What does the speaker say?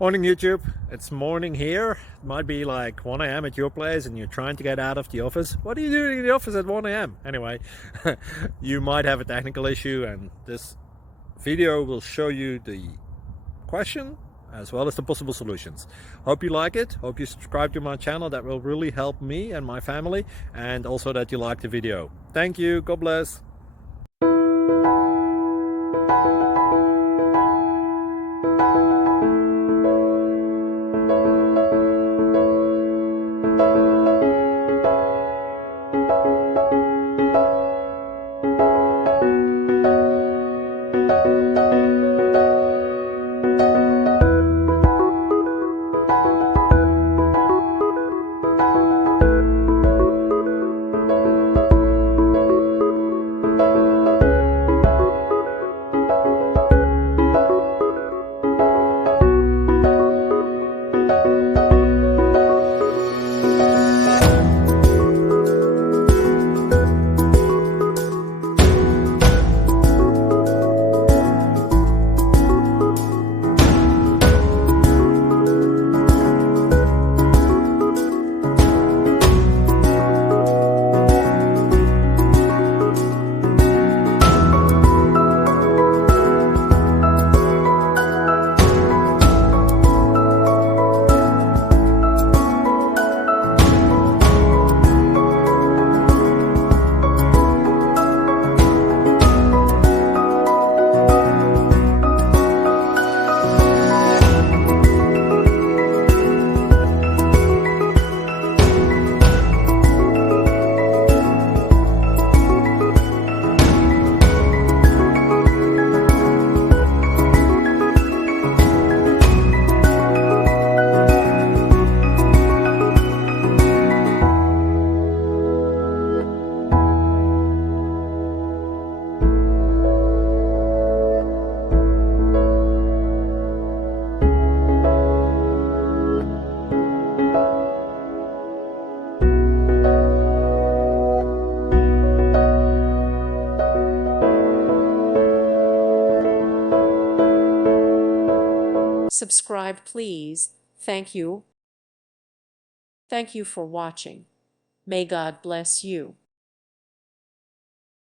Morning YouTube, it's morning here. It might be like 1 a.m. at your place and you're trying to get out of the office. What are you doing in the office at 1 a.m.? Anyway, you might have a technical issue and this video will show you the question as well as the possible solutions. Hope you like it, hope you subscribe to my channel. That will really help me and my family, and also that you like the video. Thank you, God bless. Subscribe, please. Thank you. Thank you for watching. May God bless you.